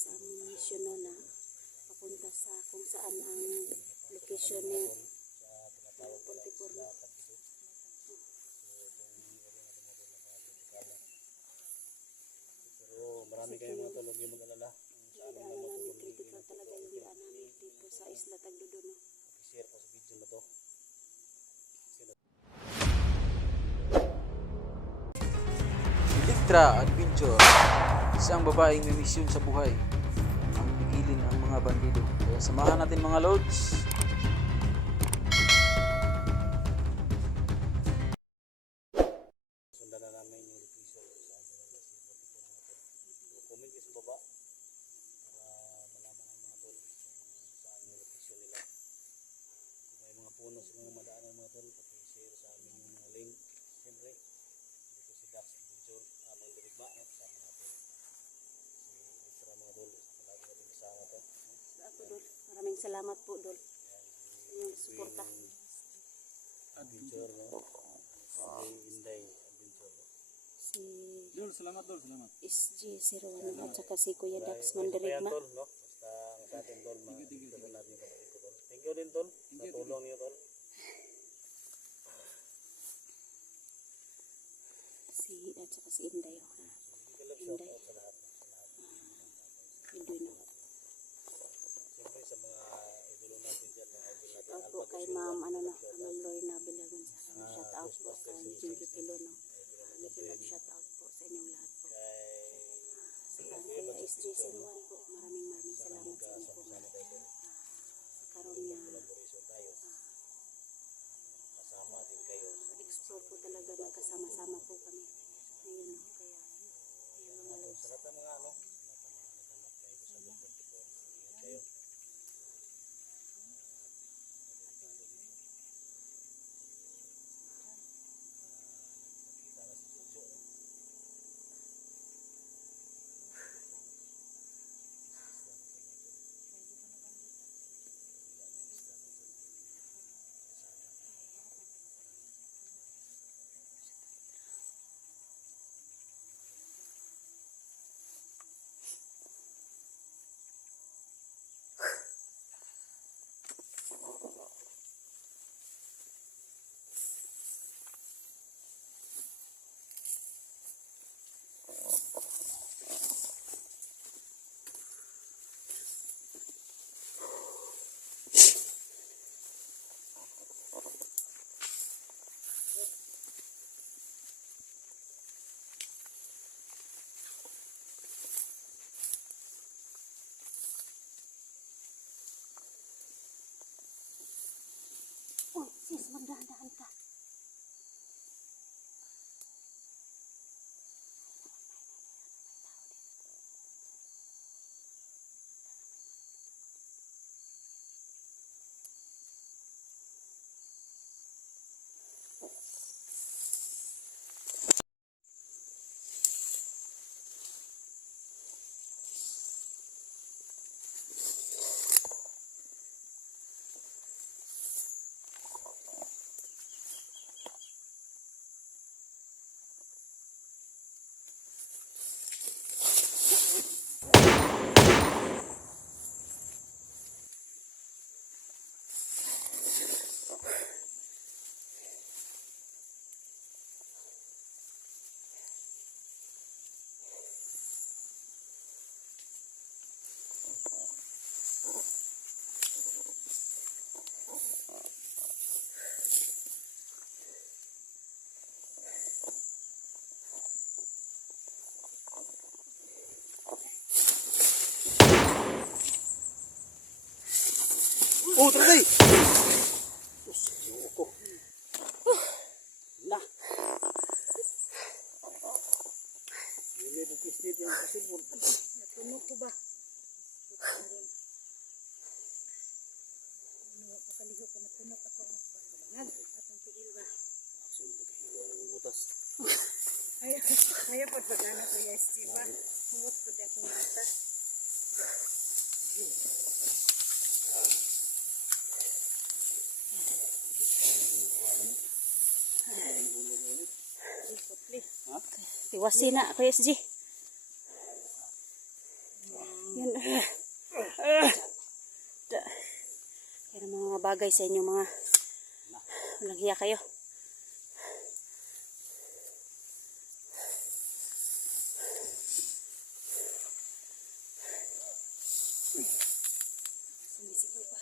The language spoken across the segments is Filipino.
sa aming mission no, na papunta sa kung saan ang location ni Pontecorn. Pero marami kayong mga tulog yung mag-alala. Hindi namin critical talaga yung daan namin dito sa Isla Tagdodo. No? I-share ko sa video na to. Electra Adventure, isang babaeng may misyon sa buhay ang pigilin ang mga bandido. Kaya samahan natin mga lods. Sundan na namin yung location sa atin na si Pontecorn mga tol. So, comment kayo sa baba para malaman ng mga tol kung saan yung location nila. Kung may mga puno sa mga madaanan mga tol, pati-share sa amin yung mga link. Siyempre, dito si Dax Adventure, among dirigma, kasama natin. Si Ultra mga tol, palagi natin kasama to. Ako Dol, maraming salamat po Dol. Yung suporta. Adventure, no? Inday Adventure. Si Dol, salamat Dol, salamat. SG01 at saka si Kuya Dax Pwede pa yan, Mandirigma. tol, no? Basta ang sa atin, tol, tulungan natin yung kapatid ko, tol. Thank you din, tol, sa tulong niyo, tol. Si at saka si Inday. Shout out sa lahat. Hindi no. Siyempre sa mga idolo natin dyan, mga idol natin. Shout out po kay Ma'am Ma'am Lorna Bilagon. Shout out po kay Jinky Kilo no. Shout out po sa inyong lahat po. Sa kaya SG01 po, maraming salamat sa inyo po. Sa karon niya Kasama din kayo. explore po talaga nagkasama-sama po kami. Ayun no, kaya ayun mga lods. Sa lahat ng mga ano, sa lahat ng mga naghanap kayo sa Pontecorn. Ingat kayo. Nakita na si Jojo, no? Uy, sis, magdahan-dahan ka. Oh, taray! Ko. La. Hindi po kisnit yung kasipon. Natunog ko ba? Pakalihok ka, natunog ako. Atong tigil ba? Actually, nagkahiwa ng butas. Ayaw pa pagana ko yung SG ba? Humot ko di akong butas. Tiwasi na, Kuya SG. Yan. Yan ang mga bagay sa inyo mga. Walang hiya kayo. Sumisigaw pa.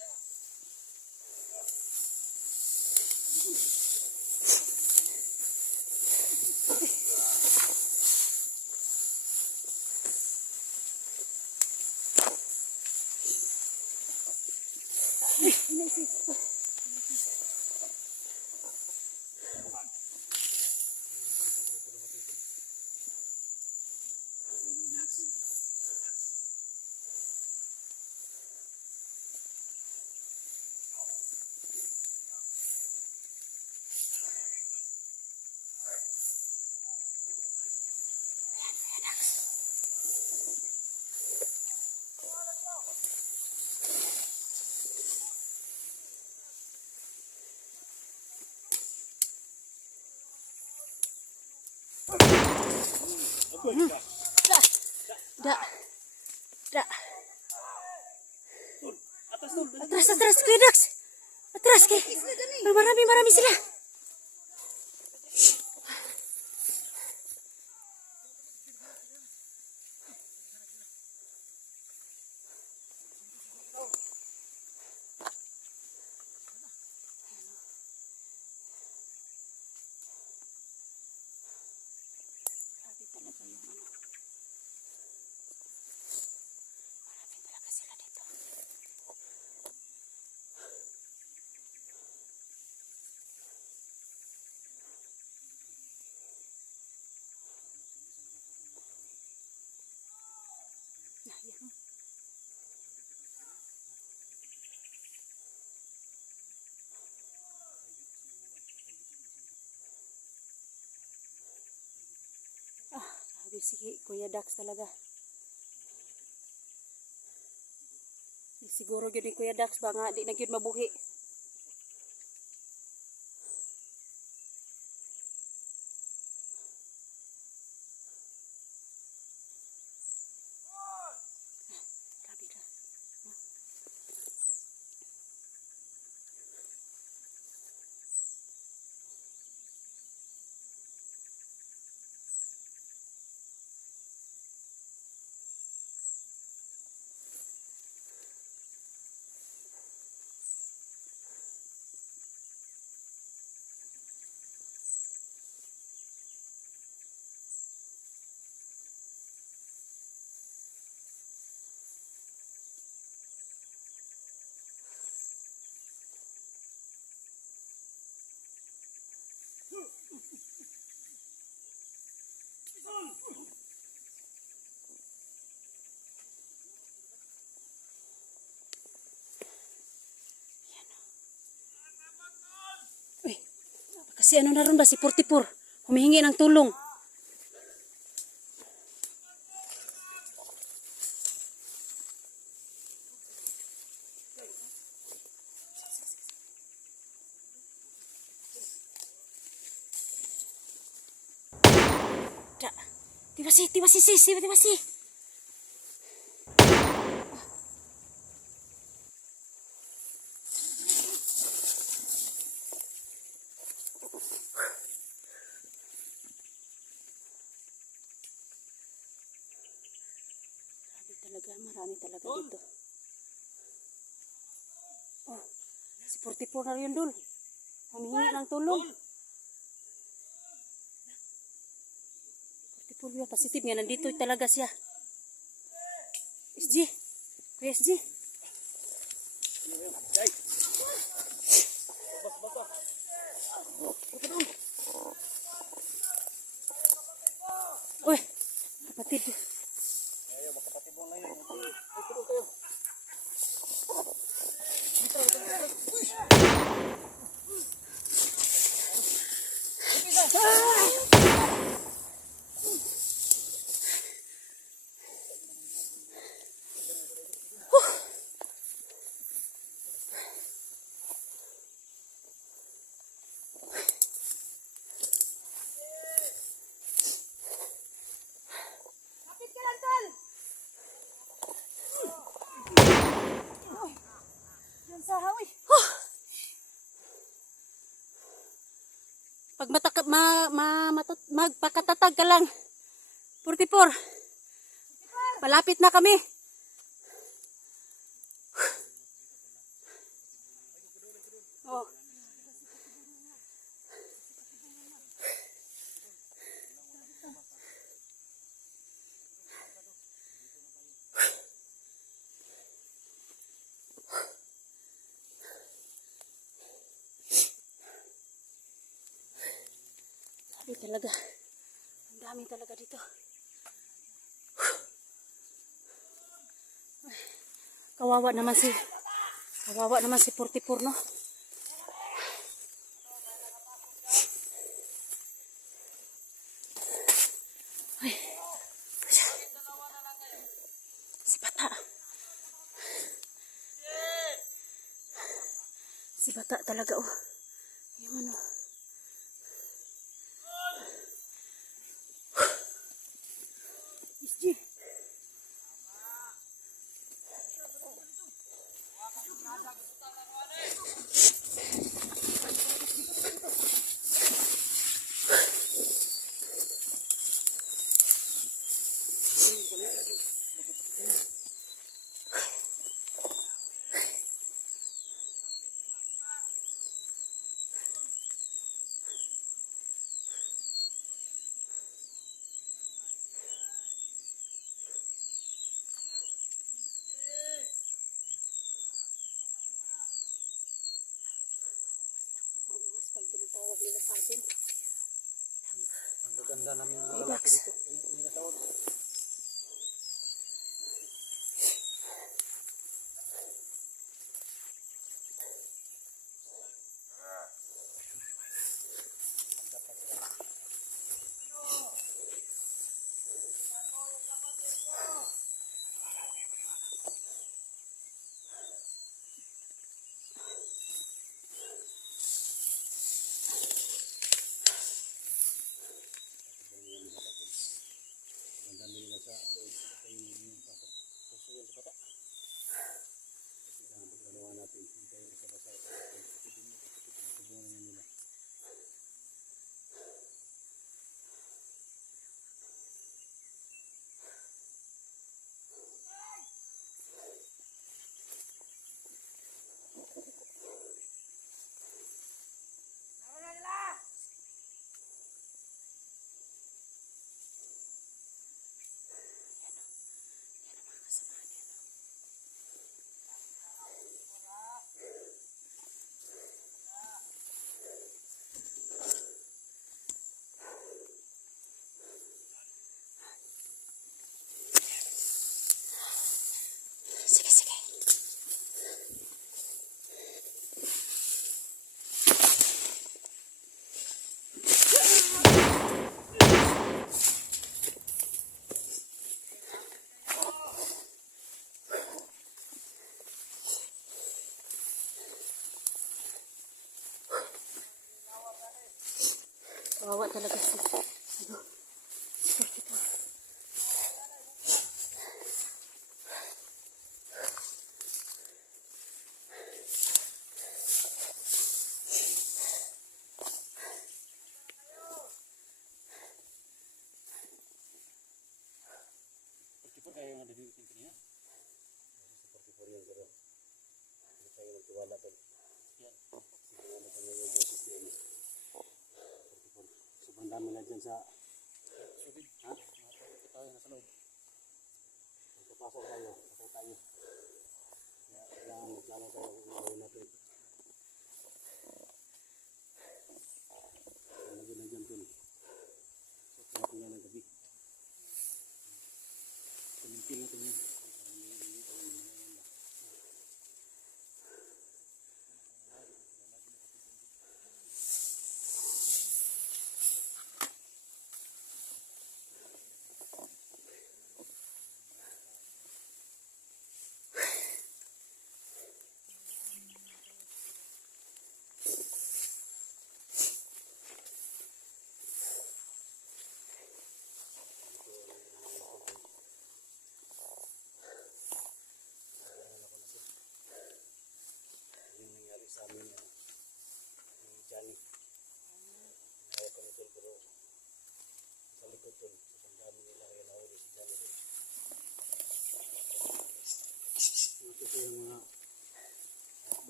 Da. Da. Atras, Kuya Dax. Atras, kay. Marami sila. Grabe talaga yung ano. Marami talaga sila dito. Yan. Grabe si Kuya Dax talaga. Siguro yun ni Kuya Dax ba nga di na yun mabuhi. Grabe ka. Uy, kasi ano na ron ba si 44? Humihingi ng tulong. Da. Tiba si sis, tiba si. Marami talaga dito. Oh, si 44 na yun dul. Humihingi ng tulong. 44 yun, positive nga. Nandito talaga siya. SG. Kuya SG. Uy, kapatid. Pag magpakatatag ka lang. 44. Palapit na kami. Oh. Sabi talaga. Ang dami talaga dito. Kawawa naman si 44, no? Ay. Si Bata. Si Bata talaga, oh. Yung ano. SG. Pag tinatawag nila sa atin. Ang gaganda namin mga Ay, lalaki Dax. dito. Tinatawag. Sige, sige. Kawawa talaga si ano, 44. Ito kayo nga dito yung kanina. 44 yan pero hindi tayo nagtiwala tol. Yan. Siguro na kami yung boses niya. 44. Sobrang dami na dyan sa subid. Ha? Ito tayo nasa loob. Pagpapasok tayo. Patay tayo. Kaya kailangan magplano tayo kung gawin natin. Lagi na dyan tol. So kaya nga ng gabi. Kumintin natin yun.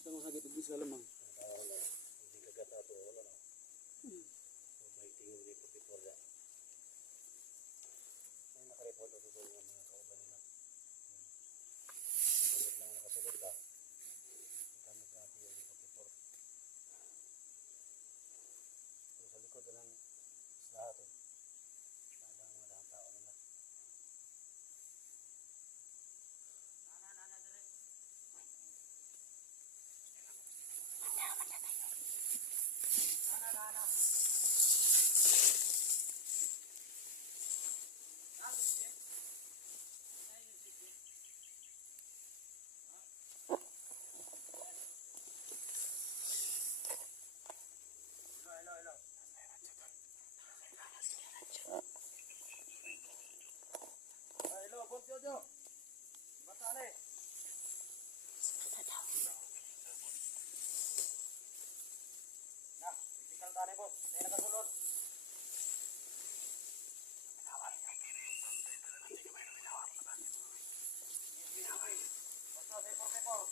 Basta masagit igis ka lamang. Hindi kagat ato, wala na. So, may tingin ni 44 na. May nakareport ito sa mga kauban nila. Kagat lang nakasulod ka. Ang gamit natin yung 44. So, sa likod na ng islahat, nadang mga tao nila. Hello, Boss Jojo. Bata na eh. Nah, itikal tani boss. Saya nakasulod. Basta, sepor.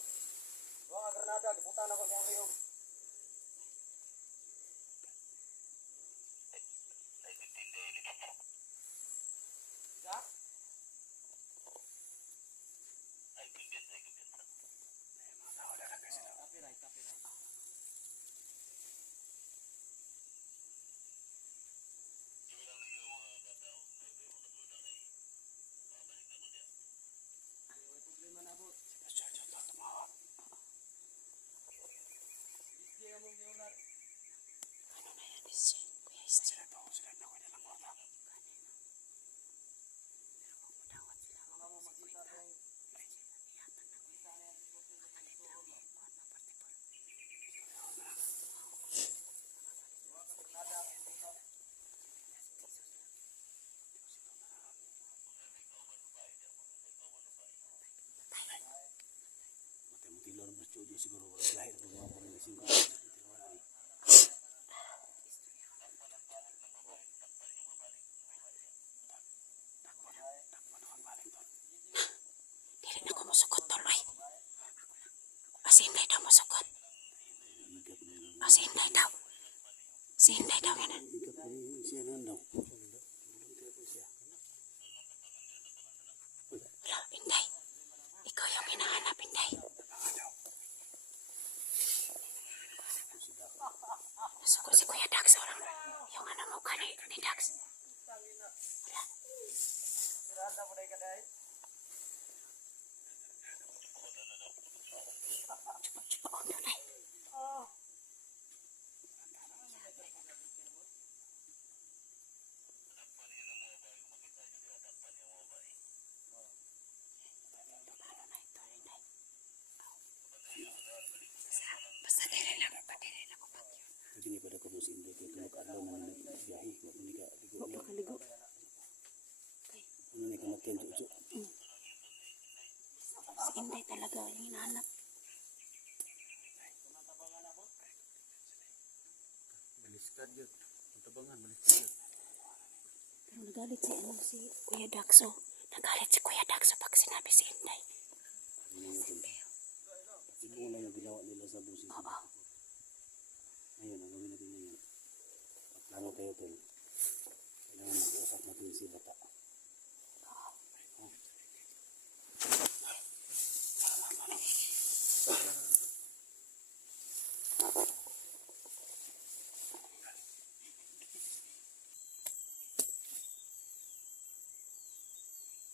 Dua nga granada, gibutan ako siyang riyog. Siya? Copyright. Problema na boss. Ano na yan, SJ? Kuya SJ. Mga mo makita tong siguro lahir ng mga pamilising ko. Dili na ko musukot tuloy. Si Inday daw musukot. Si Inday daw. Si Inday daw yan. Siya na daw. Wala, Inday. Ikaw yung hinahanap, Inday. Nasukot si Kuya Dax. Yung ano mukha ni Dax. Wala. Siranda mo na ikaday. Oo, tunay. Basta dili lang ko bagyo. Hindi niya pada ko musin dito tulog adlaw man nagbiyahe wa man ka ligo. Huwag makaligo. Ano ni kamaten tujo. Si Inday talaga yung hinahanap. Baliskad yun. Tabangan baliskad yun. Pero nagalit si Kuya Daxo. Nagalit si Kuya Daxo pag sinabi si Inday. Ibo lang yung ginawa nila sa busin. Oo. Ngayon, ang gawin natin ngayon. Plano kayo tol. Kailangan makiusap natin si bata.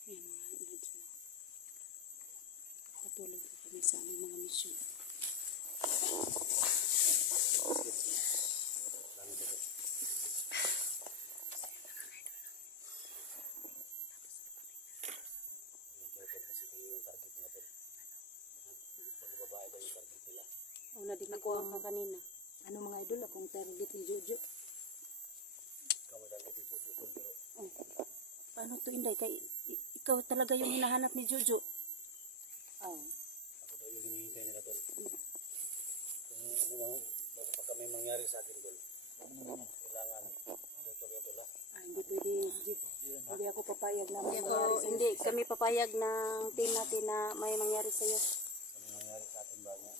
Yan mga lods na. Patuloy po kami sa aming mga misyon. Plano kayo. Kasi kung yung target nila tol. Pagbabae daw yung target nila. Una din nakuha ka kanina. Ano mga idol akong target ni Jojo? Kamu target yung tujo tol pero Oh. Paano to Inday? Ikaw talaga yung hinahanap ni Jojo. Oh. ako daw yung hinihintay nila tol. Kung ano baka may mangyari sa akin tol. Kailangan dito tol ha. Hindi pwede, SG. Hindi ako papayag na may mangyari. Hindi kami papayag ng team natin na may mangyari sa iyo. Ano nangyari sa atin ba niya?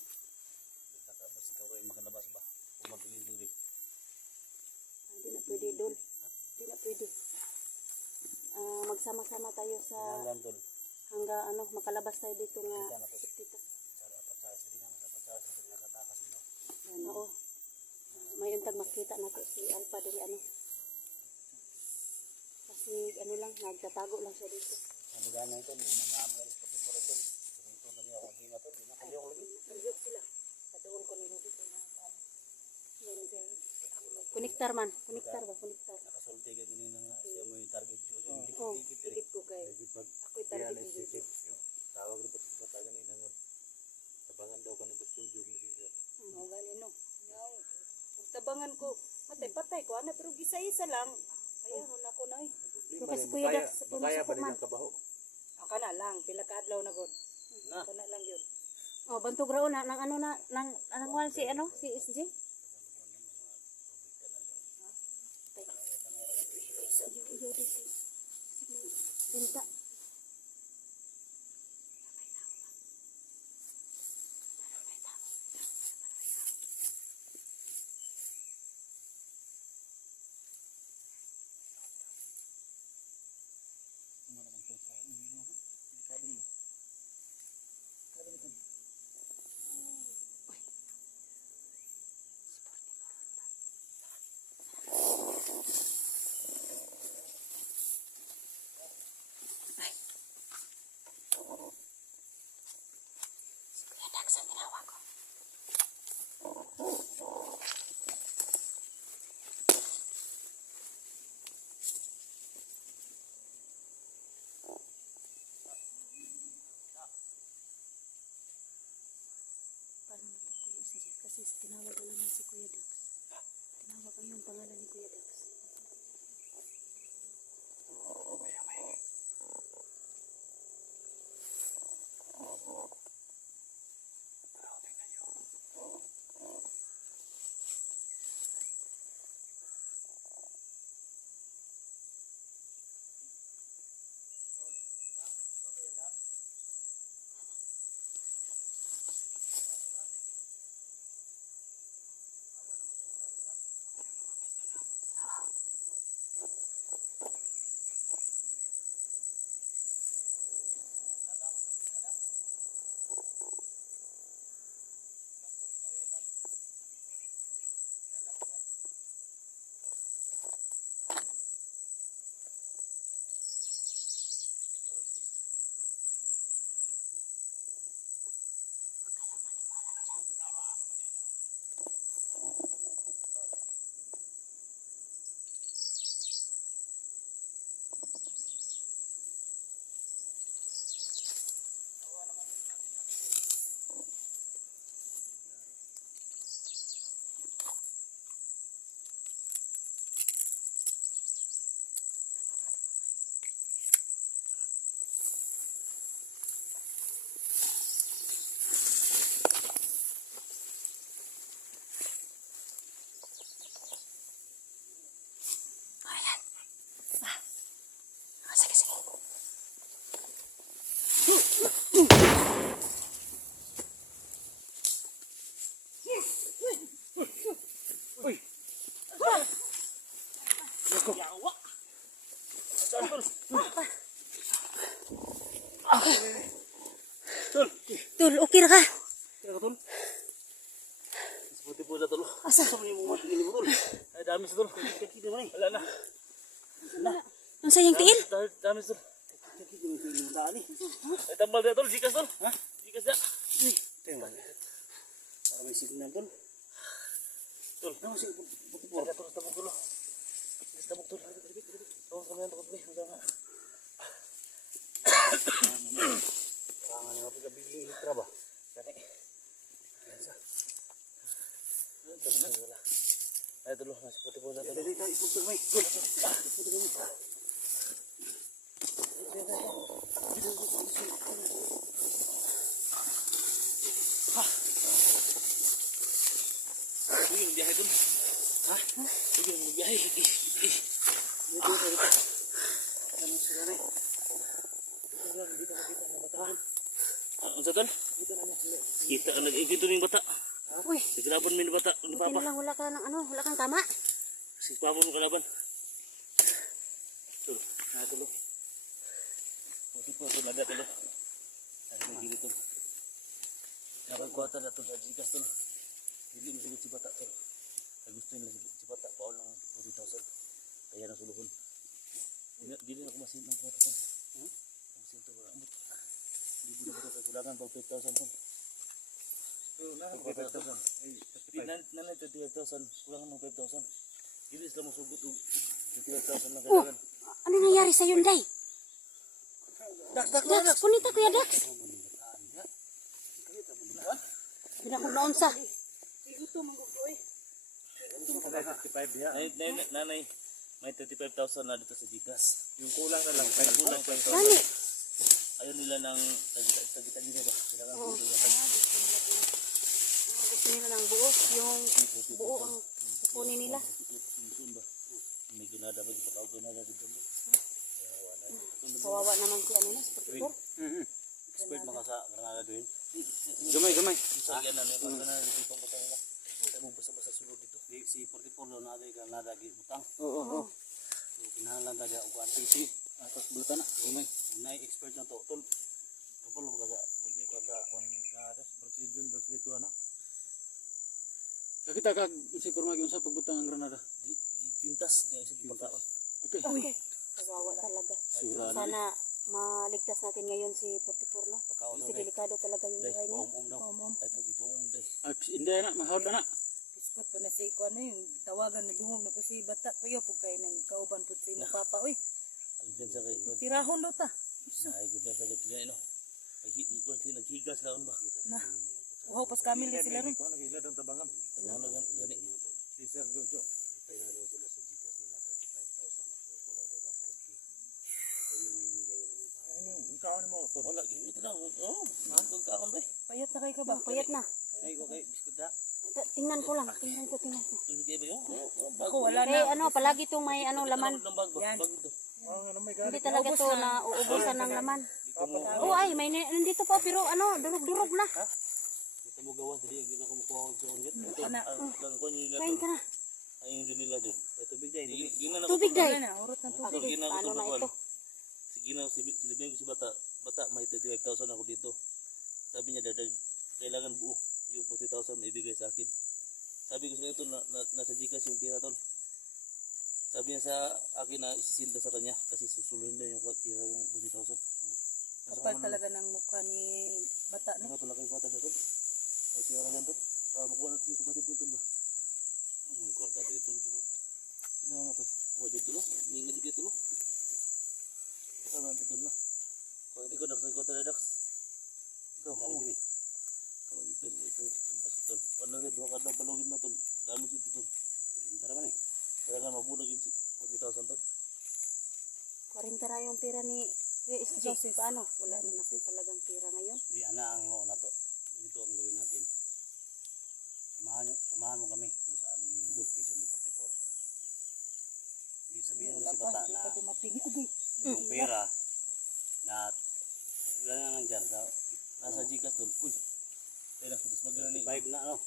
magsama-sama tayo sa Nalan tol. hangga ano makalabas tayo dito nga dito. Cara pacaras hindi naman sa pacaras hindi nakatakas mo. Oo. May untag makita nato si Alpha diri ano. Kasi ano lang nagtatago lang siya dito. Sabi ganang tol, nanamo alis pa pipura tol. Ito na niya akong hinga tol, nakaliw ko lagi. Nagiyok sila. Patuon ko nila dito na ano. Yan girl. Kuniktar man, kuniktar ba? Kuniktar. Nakasulti ka ganina nga siya mo yung target ko. Oh, higit ko kay. Ako'y target ko dito. Tawag rin pa sa ganina nga. Tabangan daw ka ng studio ni Cesar. Ang ganino. Yung tabangan ko, patay ko ana pero gisa-isa lang. Kaya huna ko na eh. Pero kasi Kuya Dax, Makaya ba man. din ang kabaho? Ang kana lang, pila ka adlaw na gud. Na. Kana lang yun. Oh, bantog raon na nang ano na nang anong si ano si SJ. Binta. Kuya Dax ang tinawa ko. Paano na to Kuya SJ? Kasi tinawag na naman si Kuya Dax. Tinawag ang yung pangalan ni Kuya Dax. Sige, sige. Tol, okay na ka? Kaya tol. Seperti po sa tol. Asa? Sa mga mga tingin mo tol. Ay dami sa tol. Kita mo ni. Wala na. Ang sayang tiil? Dami sa tol. Kita mo tingin mo dali. Ay tambal dia tol, jikas tol. Ha? Jikas dia. Tengok. Para may signal tol. Tol, ano sih? Ada tol tabuk dulu. Tabuk tol. Tol kalian takut beli udah enggak. Tangan yang apa bigli hitra ba? Kani. Ay tulo, seperti po na tulo. Dali tayo ipugtog may. Sige, biyahe tol. Ha? Sige, biyahe. Dito. Ano sila na? Dito na bataan. Unsa tol? Kita ka nag-igito ning bata. Uy, Siglaban min bata ni buti papa. na lang wala ka ng ano, wala kang tama. Si papa mo kalaban. Tol, na tulo. Ito nada tol. Ano yung gili tol. Nakagkuhatan na tol sa Gcash tol. Dili mo sigit si bata tol. Ay gusto nila si bata paon ng 40,000. Kaya nang suluhon. Dili na kumasin ng kwarta tol. Kumasin tol wala amot. Libo na ba ito kulangan pag 5,000 tol. Nanay 35,000 kulangan ng 5,000. Dili sila mo sugot og 35,000 lang kailangan. Ano nangyari sa yun, Day? Dax, punita kuya Dax. Ginakog na unsa. Nanay, may 35,000 na dito sa Gcash. Yung kulang na lang. Yung kulang 5,000. Gani. Ayaw nila ng tagitan nila ba? Kailangan Oo. dito. Gusto nila ng buo. Yung buo ang kukunin nila. Yung ba? May ginada ba? Ipakaw ginada dito. Kawawa naman si ano na, Sportifor. Expert mga sa Granada doon. Gamay. Sa yan na, may mga Granada dito itong butang nila. Tayo mo basa-basa sulod dito. Si 44 doon na ada Granada butang. Oo. So, kinahanglan tayo ako ang PC. Atas bulatan na. Gamay. Nay expert na to. Tol. Kapal mo kaga. Pwede kaga. Kung gadas, Brazilian, ano? Nakita ka insiguro magi unsa pagbutang ang Granada. Quintas. Kaya sige pagkaon. Okay. Okay. Kawawa talaga. Sura na. Sana maligtas natin ngayon si 44 no. Pagkaon Kasi delikado talaga yung buhay niya. daw. Ay pag-ipong day. Inday na mahawd na. Biskot pa na si ko ano yung tawagan na dungog na ko si bata kuya pug kay nang kauban pud sa imong papa oy. Alden sa kay. Tirahon daw ta. Ay good na sa gabi no. Naghigas laon ba? Na. Uhaw pas kami li sila ron. Ano gani? Si Sir Jojo. Kaon mo to. Wala ito na. Oh, nang kaon ba? Payat na kay ka ba? Payat na. Ay ko kay biskut da. Tingnan ko lang. Tingnan ko. Tuloy ba yun? Ako wala Eh na. ano, palagi itong may ano laman. Yan. Bag ito. Hindi talaga to na uubusan ng laman. Oh ay, may nandito pa pero ano, durog-durog na. Ito mo gawa sa diyan gina ko makuha ko sa onget. Ana. Lang ko nila. Kain ka na. Ay yung nila dun. May tubig dai. Gina na Tubig day. Wala na urot na to. Okay, Gina paano na ito? Sige na silibing ko si bata. Bata may 35,000 ako dito. Sabi niya dadag kailangan buo yung 40,000 na ibigay sa akin. Sabi ko sa ito nasa Gcash yung pira tol. Sabi niya sa akin na isisinda sa kanya kasi susuluhin daw yung pira yung 40,000. Kapal talaga ng mukha ni bata no. Ano talaga yung bata na tol? Ay pira lang tol. Para makuha natin yung kapatid ko tol ba? May kwarta dito tol pero ano na tol? Huwag dito tol. Mingat dito tol. Ito na dito tol. Kung hindi ko nakasal ko tol Dax. Ito ako. Ito. Ano rin, doon ka daw balawin na tol. Dami dito tol. Tara man eh. Kaya nga mabulag yung 40,000 tol. 40 ra yung pera ni Kuya SJ. Paano? Wala naman ako talagang pera ngayon. Hindi, ana ang imo na to. Ito ang gawin natin. Samahan mo kami kung saan yung location ni 44. Sabihin mo si bata na yung pera na wala na lang dyan. Nasa Gcash tol. Uy. Kaya na, magkano ni 5 na ano?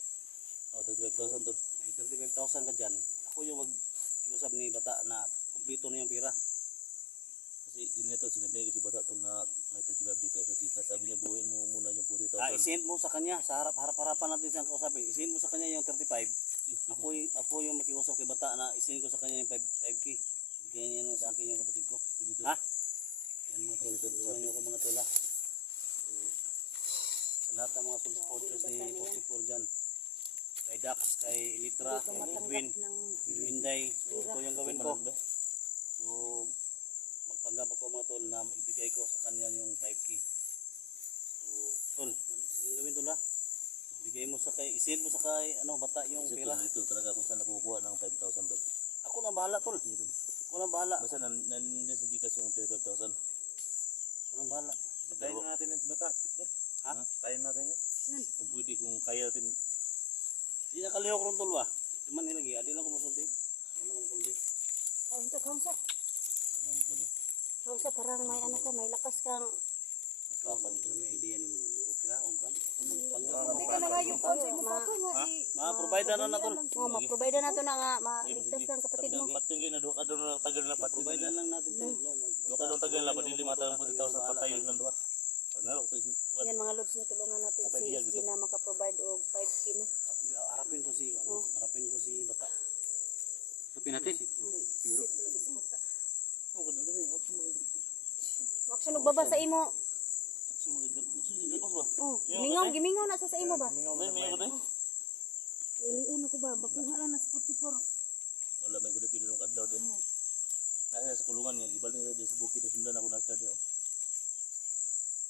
O, 35,000 tol. May 35,000 ka dyan. Ako yung mag-kiusap ni bata na kumplito na yung pera. Kasi ganito, sinabi ko si bata tol na may 35 dito sa Gcash. Sabi niya, buuin mo muna yung 40,000. I-send mo sa kanya, sa harap-harapan natin siyang kausapin. I-send mo sa kanya yung 35. Ako yung makiusap kay bata na i-send ko sa kanya yung 5K. Bigyan niya sa akin yung kapatid ko. Ha? Yan mga tol. Sabihin niyo ko mga tol ha. Sa lahat ng mga supporters ni 44 dyan. Kay Dax, kay Litra, kay Edwin, kay Inday. So ito yung gawin ko. So magpanggap ako mga tol na ibigay ko sa kanya yung 5K. So tol, yung gawin tol ha. Bigay mo sa kay, isend mo sa kay ano bata yung pera. Ito talaga kung saan nakukuha ng 5,000 tol. Ako na bahala tol. Ako na bahala. Basta naninda sa Gcash yung 35,000. Ako na bahala. Patayin natin yung bata. Ha? Patayin natin yun. Kung pwede, kung kaya natin. Hindi na kalihok ron tol ba? Cuman nilagi, adi lang ko masulti. Adi lang ko masulti. Kaunsa. Kaunsa, parang may ano ka, may lakas kang Kapag ito may idea ni mo. Okay sila og kan. Hindi ka na kayo po sa imo pato nga Ma-provide na na tol. Oh, ma-provide na to na nga maligtas lang kapatid mo. Pat yung gina duha ka doon na tagal na pat. Provide lang natin tol. Duha ka doon tagal na pat dili mata lang 40,000 patay lang duha. Ano to Yan mga lods na tulungan natin si SG na maka-provide og 5 kilo. harapin ko si ano, harapin ko si bata. Sabi natin. Siguro. Ang ganda din, what mo? Maksunog baba sa imo. Sumigat ko ba? Oh, gimingaw na sa imo ba? May ko din. Iliun ako ba bakuha lang na 44. Wala may gud pili ng adlaw din. Nasa sa kulungan niya, ibal niya sa bukid to sundan ako na sa diyo.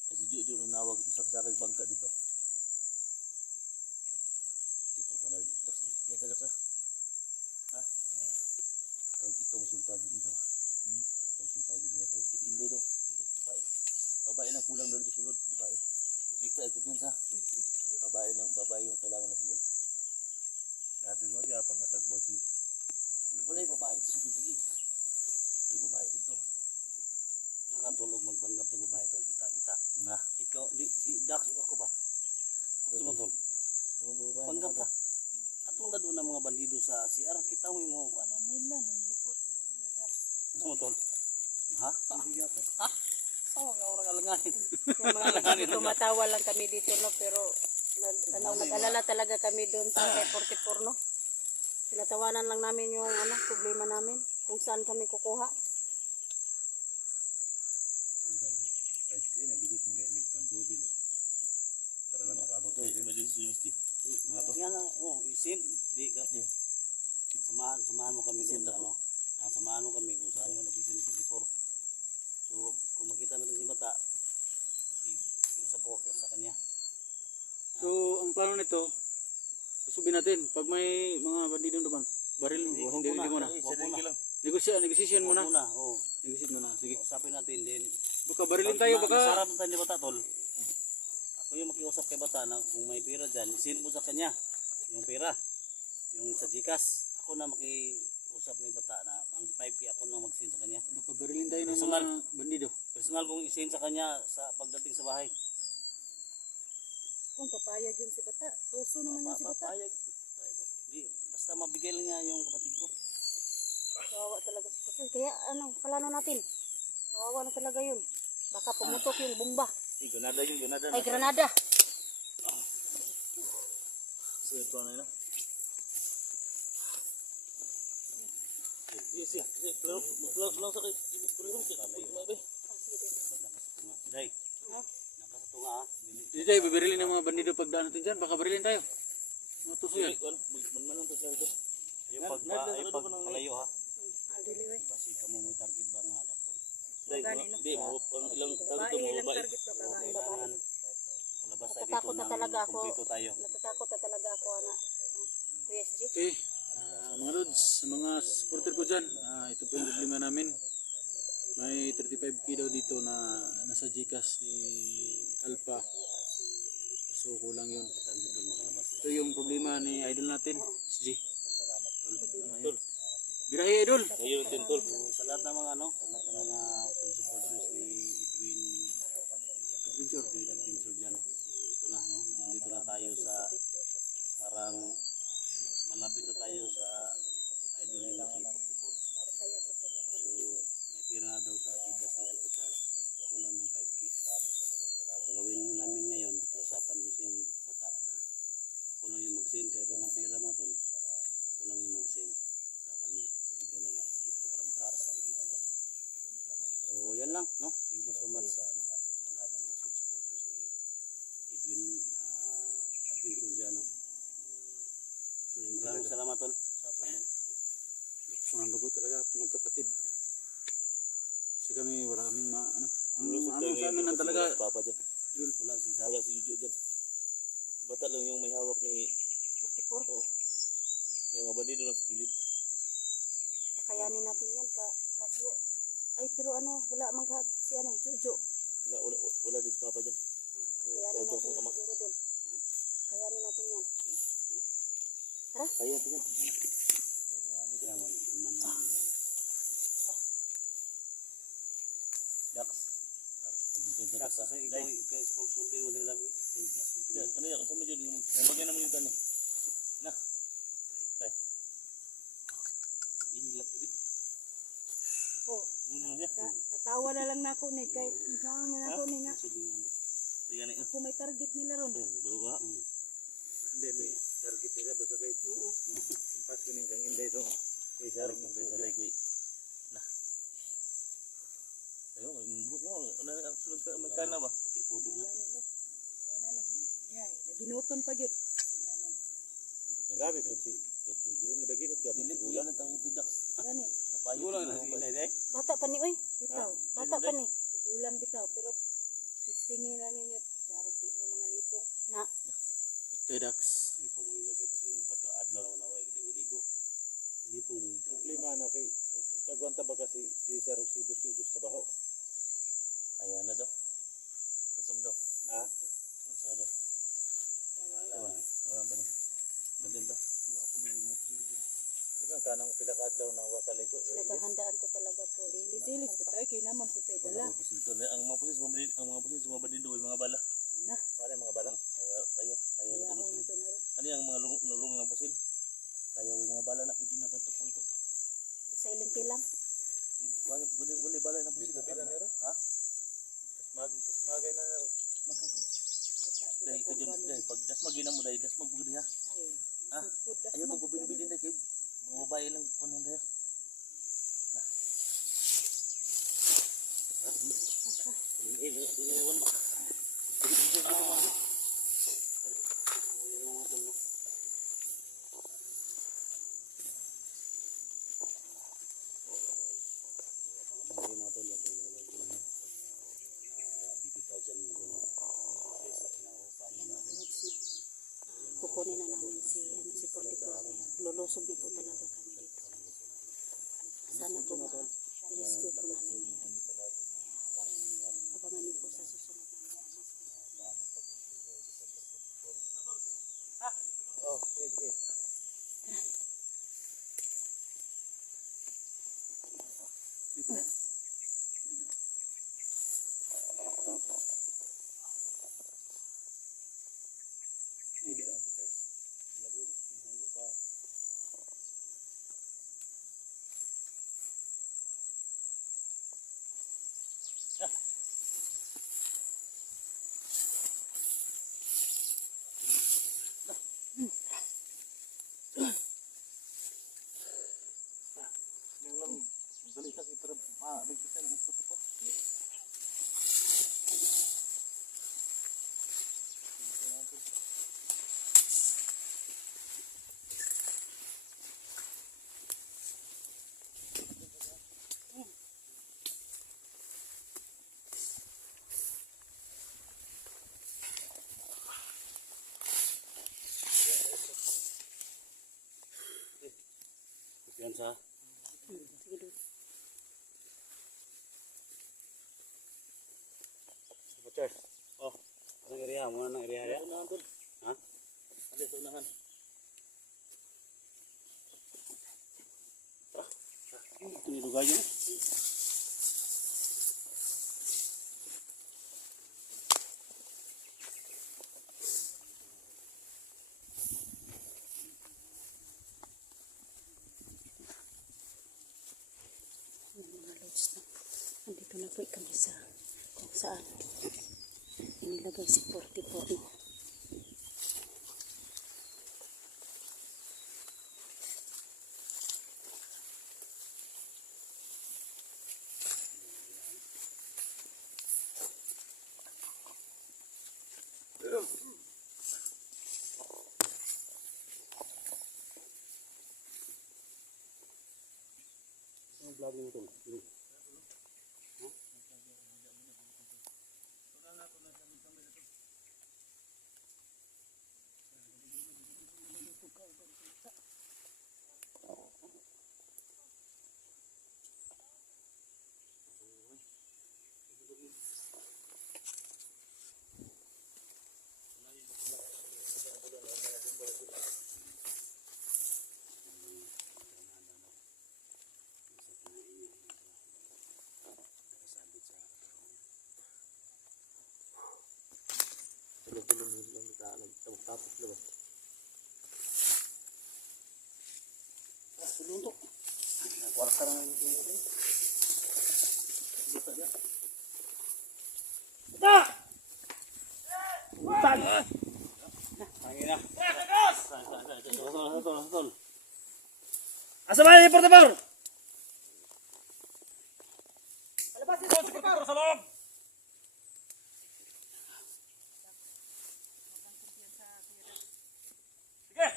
Kasi juju nang nawag ito sa sakay bangka dito. Dito ka na daksa. Ha? Ikaw sultan dito ba? Ikaw sultan dito. Pati inday do. Babae. Babae lang kulang doon sa sulod, babae. Rika ito pinsa. Babae yung kailangan na sa loob. Sabi mo, yapon na tagbo si... Wala yung babae dito sa sulod lagi. Wala yung babae dito. Nakatulog magpanggap ng babae tol kita. Na. Ikaw si Dax ako ba? Ano tol? Panggap ka. Atong dadto na mga bandido sa CR kita mo ano Mula nang lubot. mo tol. Ha? Hindi yata. Ha? Oh, nga orang alanganin. Yung mga lods, tumatawa lang kami dito no pero nag-alala talaga kami doon sa kay 44 no. Tinatawanan lang namin yung problema namin kung saan kami kukuha. Suda ng 5K, nagigit mag-elect ng tubil. Para lang makabot to. Emergency. Yan na, isin di ka. Samahan mo kami doon sa ano. Samahan mo kami kung saan yung location ni 44. So, kung makita natin si bata, usap po sa kanya. So, ang plano nito, usubin natin. Pag may mga bandidong naman, baril mo. Hindi muna. Negotiation muna. Negotiate muna. Sige. Usapin natin din. Baka barilin tayo, baka... Nasarap tayo ni bata, tol. Ako yung makiusap kay bata na kung may pera dyan, send mo sa kanya. Yung pera. Yung sa Gcash. Ako na makiusap ni bata na ang 5K ako na mag-send sa kanya. Baka barilin tayo ng Personal. mga bandido. Personal kong i-send sa kanya sa pagdating sa bahay. Kung papayag yun si bata. Tuso naman yun si bata. Papayag. Di, basta mabigay lang niya yung kapatid ko. Kawawa talaga si Kusel. Kaya plano natin. Kawawa na talaga yun. Baka pumutok yung bomba. Granada yung granada. Ay, granada. So, ito na yun. Yes, yes. Lang sa kay. Day. Nakasatunga ha. Hindi tayo babarilin ng mga bandido pagdaan natin dyan. Baka barilin tayo. Mga tuso yan. Manmanong to siya ito. Ayun pagpalayo ha. Basi ka mo target ba nga dapon. Di, ilang target mo ba? Kailangan kalabas tayo dito ng kumpleto tayo. Natatakot na talaga ako Kuya SG. Okay. Mga Lods, sa mga supporter ko dyan, ito po yung problema namin. May 35k daw dito na nasa Gcash ni Alpha. So kulang yun. Ito yung problema ni idol natin, SG. Birahe idol. Ayun din tol. Sa lahat ng mga sa lahat ng mga supporters ni Edwin Adventure dyan. Ito na nandito na tayo sa parang malapit na tayo sa idol nila si 44. So may pira na daw sa Gcash na Alputas. Kulang ng 5K. Gawin namin ngayon, usapan ko si bata na ako lang yung mag-send kahit walang pira mo tol. Ako lang yung mag-send sa kanya. Bigyan na yung kapatid ko para makaras sa dito. So yan lang, no? Thank you so much sa lahat ng mga supporters ni Edwin Adventure dyan, no? So maraming salamat tol sa tulong. Sunang dugo talaga ako magkapatid. Kasi kami wala kaming ang sa amin lang talaga. Papa dyan. Wala si Sara. Wala si Juju dyan. Bata lang yung may hawak ni 44. Oo. May mga bandido lang sa gilid. Kakayanin natin yan. Kaso, pero wala man si Jojo. Wala din si Papa dyan. Kakayanin natin yan siguro doon. Kakayanin natin yan. Tara. Kaya tingnan. Dax. Dax. Sa ikaw kay sponsor mo nila lang. Ano yan? Kasama dyan. Magyan naman yung tanong. Na. Tay. Ilak. Ako, Uno niya. katawa na lang nako ni kay saan na nako ni nga. Sige na. Ako may target nila ron. Dua. Hindi, may target nila. Basta kayo. Impas ko kang hindi ito. Kaya Sarap ng pesa lagi. Na. Ayo, imbruk mo. Sunod ka magkana ba? Puti-puti na. Ginuton pa gyud. Grabe po si Jun. Daginot ka. Dili ulan na tawag ti Dax. Gani. Kapayo. Gulang na si Inay day. Bata pa ni, oy. Bitaw. Bata pa ni. Sigulam bitaw pero istingi na ninyo sarap di mo mga lipong. Na, Kay Dax. Hindi po mo kay pati pato adlaw naman away ligo-ligo. Hindi po mo. Problema na kay. Kagwanta ba kasi si Sir si Busto Diyos Kabaho? Ayan na daw. Kasam daw. Ha? Kasam daw. Wala ba na? Ganyan daw. Wapo na yung mga posibilidad. Di ba kanang pilakadlaw ng wakaligo? naghahandaan ko talaga to. Silis pa tayo kay naman putay dala. Ang mga pulis mabadin doon, mga bala. Na, Ano yung mga bala? Kaya kaya na ako tulos. na to na ra. Ano yung mga lulong ng pusil? Kaya may mga bala na pwede na puntok-puntok. Silent lang. Wala bala na pusil. Pila nero? Ha? Magay na nero. Magkano? Dahil ka dyan, dahil pag dasmagin mo dahil dasmag mo dahil. Ay. Ha? Ayaw pag pabili-bili dahil mga babae lang kung ano dahil. Iwan mo. Kukunin na namin si 44. Lulusog na po talaga kami dito. Sana po rescue po namin ngayon. Abangan niyo po sa susunod na mga. Oh, sige. Dali kasi para bigyan ng gusto po. Yan sa. Sige doon. Pater. Oh, anong area mo na area ya? Unahan doon. Ha? Ano sa unahan? Tiniduga yun. Mga lods na. Andito na po kami sa kung saan inilagay si 44 no. Ang vlog mo ito. sarang ini. Asa ba ni Portebor? Alabasin si Portebor sa loob. Sige.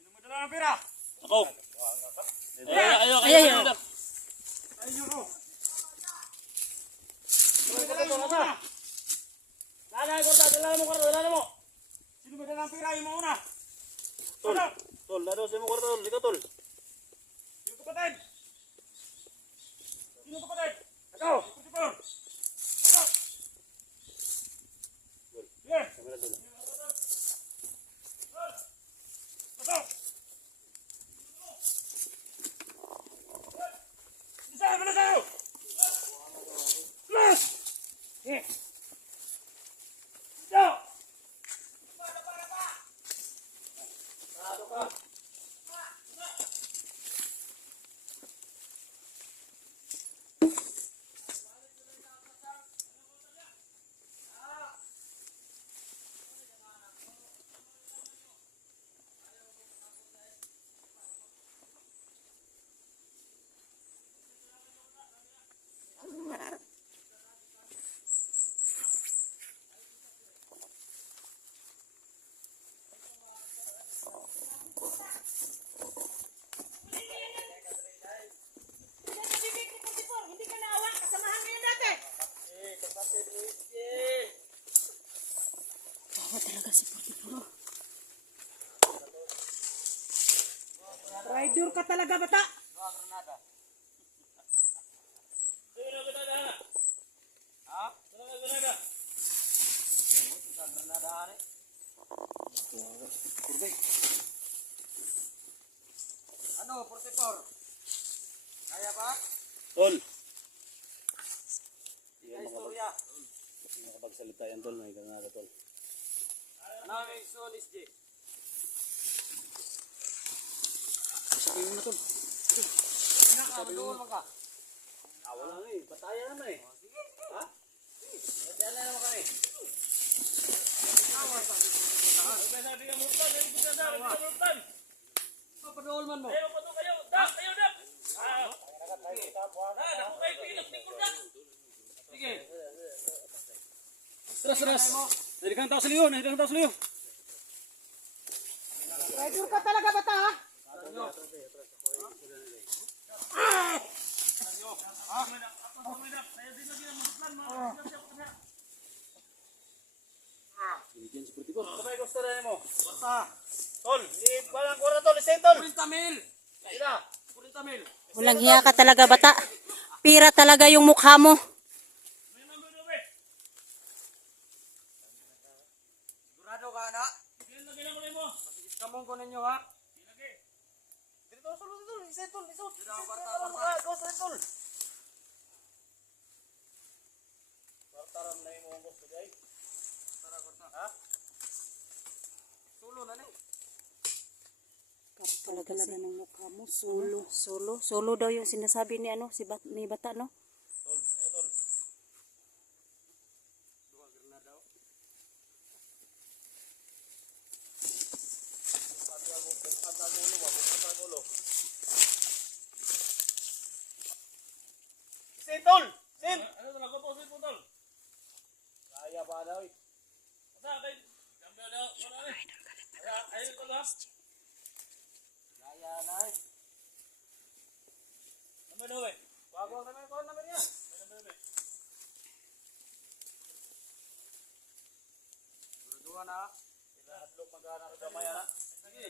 Sino mo dala ng pera? Ako. Ayo. Ayun ko. Dala mo. Sino mo dala ng pera? Yung una. Tol, lado sa mo kwarto, tol. Ikaw, tol. Sino kapatid? Ikaw. Portebor. Sige. Tawa talaga si Portebor. Rider ka talaga bata. Ano, Portebor? Kaya ba? Tol. Yan istorya. Hindi makapagsalita yan, tol. May granada, tol. Ano may solis, J? Sabihin na tol. Doon ka. Wala na eh. Patayan naman eh. Ha? Patayan na naman kami. Sabi ka murtan. Papadol man mo. Ayaw pa doon kayo. Dak! Naku kayo pilok. Sige. Teras. Nadigang tao sa liyo. Rider ka talaga bata ha. Binigyan si Portebor. Sabay gusto rin mo. Basta. Tol, walang kura tol. Isay tol. 40 mil. Ila. 40 mil. Walang hiya ka talaga bata. Pira talaga yung mukha mo. Sigurado ka na? Kamong ko ninyo ha? Dito tol. Isay tol. Tol. Bartaram na yung mga gusto guys. Ha? Sulo na ni. Kap talaga sila ng mukha mo. Solo daw yung sinasabi ni ni bata, no? Tol. Dua granada. Tol! Sin! Ano ito? Nagpaposit po, tol? Kaya ba daw eh? Asa, kay... Gambel daw. Ayun ko lang. Kaya na eh. Naman daw eh. Bago ang naman ko naman niya. Dua na. Sila hadlok mag-anak ng gamay na. Sige.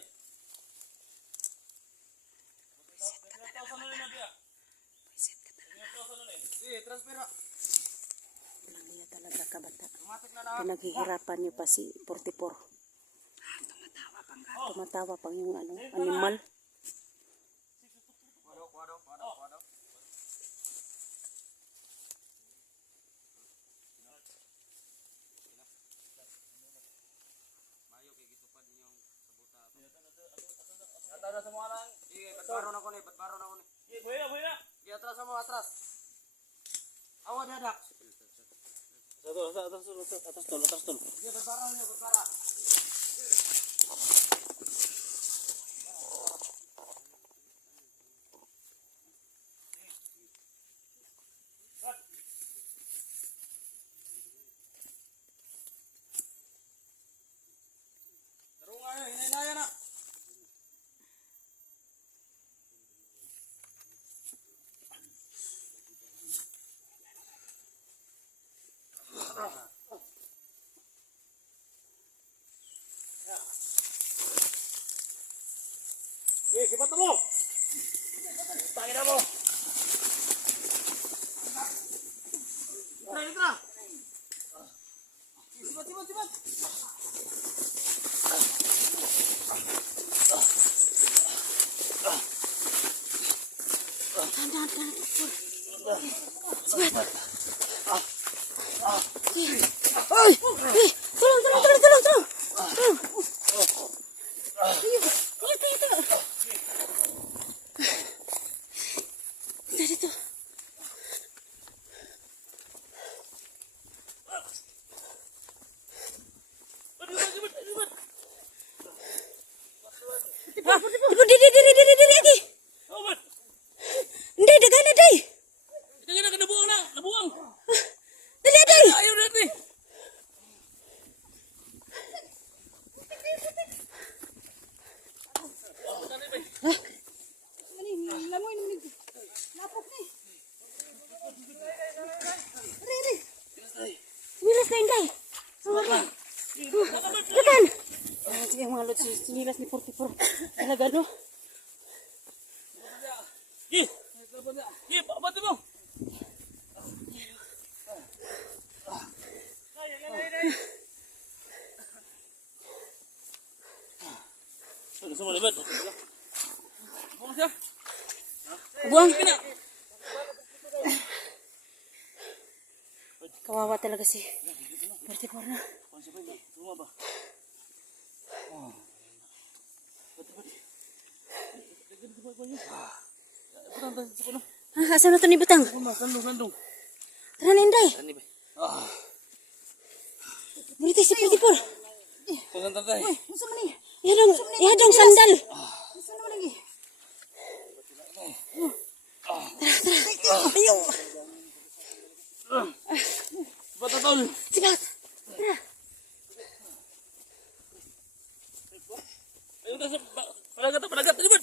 1,000 na rin na biya. 1,000 na rin. Sige, transfer na. Walang hiya talaga ka bata. Tumatik na na. Pinaghihirapan niyo pa si Portebor. Tumatawa pang yung animal. Wado. Mayo kay gitupad ninyong sabuta. Nata na sa mga lang. Sige, batbaro na ko ni. Buena. Di atras mo, atras. Awan hadak. Atas tol. Dia berbara niya, berbara. Tarungan na, hinay-hinaya na. Cepat mo. Tangin na mo. Itra. Cepat. Tahan. Ay! Tolong. Dito. Di lagi. Hindi, dagan na, day. Jangan nak nabuang. Dali, day. Ayo nanti. Lamoy naman ito. Lapok ni. Riri. Sinilas na yung day. Dagan. Sige mga lods, sinilas ni 44. Talaga, no? Bantu mo. Semua lebat. Buang siya. Buang. Kawawa talaga si 44 na. Rumah ba? Asa na ito ni Butang? Landung. Tara na, Inday. Ani ba? Berita si 44. Tungan tantay. Masa mo ni? Ihadong sandal. Masa naman lagi? Tara. Ayaw. Batatol. Sigat. Tara. Ayo dah padagat. Lebat.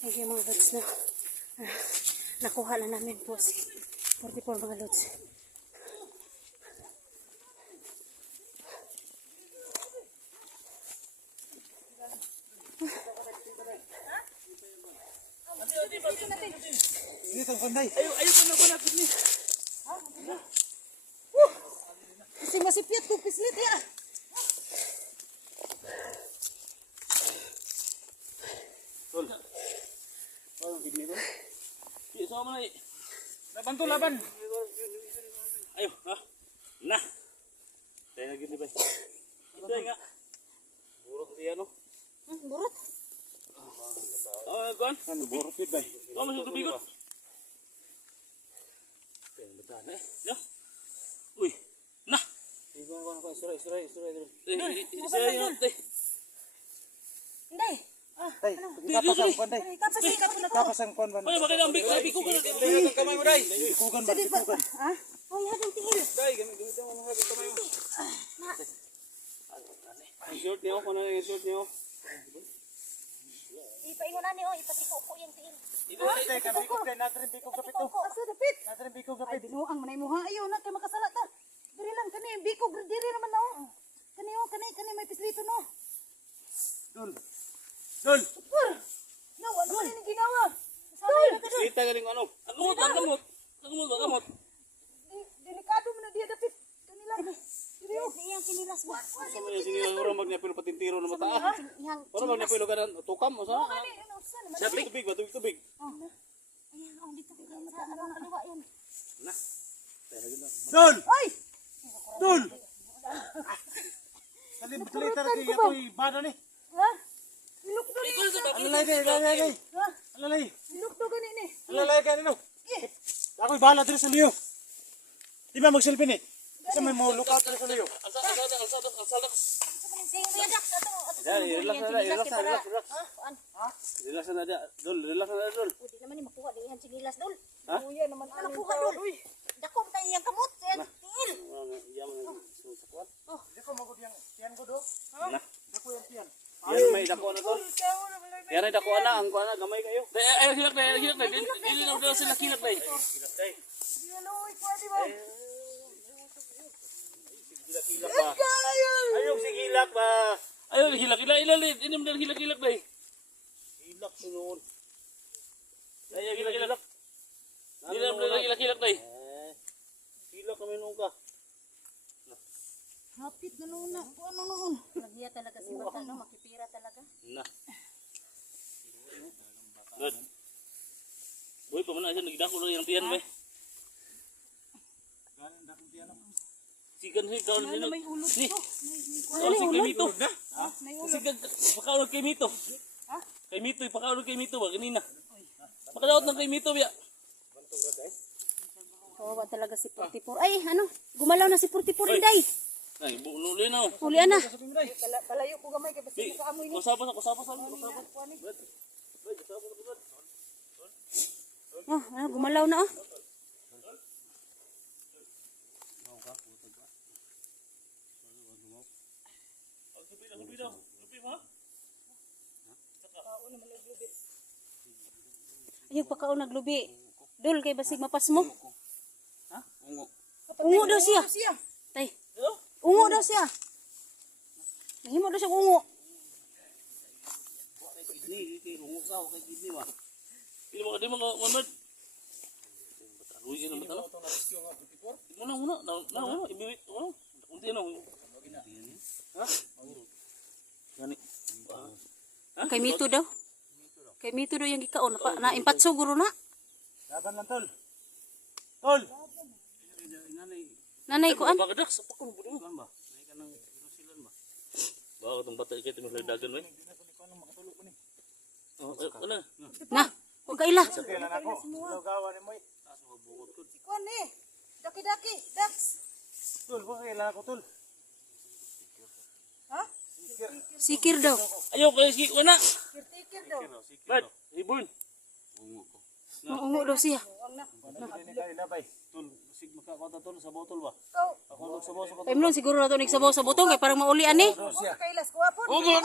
Okay mga lods na. Nakuha na namin po si 44 mga lods. Dito ang panday. Ayo kena ni. Kasi masipyat ko pislit ya. Sama na. Laban. Ayo, ha. Nah. Tayo lagi ni bay. Ito nga. Burot diyan no. Burot. Kuan. Ano borot pid bay. Masuk tubigot. Pengen betan Yo. Uy. Nah. Iwan ko isra. Saya teh. Inday. Tay, tapas ang panday. Tapas ang pan ban. Ano bakit ambik sabi ko kan. Kamay mo day. Ikugan ba? Ah? Oh, ihadong tingil. Day, gamit mo mga kamay mo. Short niyo, kuno yung short niyo. Ipaingunan niyo, ipatiko ko yung tiil. Asa dapit? Ay, binuang manay mo ha. Ayaw na kay makasala ta. Diri lang kani bikog diri naman na. Kani may pislito no. Dol. No, ano man yung ginawa? Sanay na ka doon. Kita galing ano? Gamot. Delikado mo na diya dapit. Kanila. Diri o. Iyang kinilas mo. Sa mga sinila orang magnyapil patintiro na mata. Iyang Orang magnyapil kanan tukam o sa. Kani, ano sa naman? Sa tubig ba tubig. Ayan, oh, dito ka sa ano kaliwa yan. Dol. Ay! Dol. Kalim klita rin kaya ito'y bada ni. Ha? Ilukdo ni. Alalay kay. Ha? Alalay. Ilukdo gani ni. Alalay kay no. Ako'y bahala diri sa liyo. Di ba mag-selfie ni? Kasi may mo look out diri sa liyo. Relax na dia. Dol, relax na dol. Pwede naman ni makuha din yan sinilas dol. Kuya naman Ano amin makuha ta. dol? Dako tayo iyang kamot. Yan, tiil. Di ko magod yang tiyan ko do. Na. Dako yang tiyan. Yan may dako na dol. Yan ay dako na ang kuana gamay kayo. Ay hilak na. Dili na daw sila hilak na. Yaloy, pwede ba? Hilak ba? Ayong sigilak ba? Ayong hilak ilalit. Inom na hilak ba? Hilak sunod. Ayong hilak. Hilak ba? Hilak kami nung ka. Hapit na nuna. Ano noon? Maghiya talaga si Bata, no? Makipira talaga. Na. Good. Boy, pa man na siya nagdako lang yung tiyan ba? Sigan si kaon Ano nino. may ulot Ni. to? Oh, si kay Mito. May ulot. Sigan pakaon kay Mito. Kay Mito, pakaon kay Mito ba kanina. Pakadaot ng kay Mito biya. Kawawa talaga si 44. Ay, ano? Gumalaw na si 44 Inday. Ay, bunuloy na. Hulian na. Palayo ko gamay kay basta sa amoy ni. Kusapa. Oh, ano, gumalaw na oh. Ayun pagkaon naglubi. Dol kay basig mapas mo. Ungo daw siya. Tay. Ungo daw siya. Nahimo daw siya ungo. Ni ungo ka kay kidney ba. Ini mo di mo ngamad. Bataluy ina mata. Muna. Na, ibiwit. Oh. Unti na. Ha? Gani. Kay Mito daw. Kay Mito daw yung gikaon na impat siguro na. Laban lang tol. Tol. Nanay ko an. Bagadak sa pakon budo man ba. Nay ka nang silan ba. Ba tong bata kay timo dagan we. Oh, ano? Na. Huwag kaila. Kailan ako. Lugawan ni mo. Kuan ni. Daki-daki. Dax. Tol, ko kailan ako tol. Ha? Sikir daw. Ayo kay si wala. Caretaker daw. Bad, ibon. Ungo daw siya. Hindi kay labay. Tol, sig makakota tol sa botol ba? Ikaw. Ako tol sa botol. Paimlon siguro na to nagsabaw sa butong kay parang maulian eh. Kailas ko hapon. Ugo.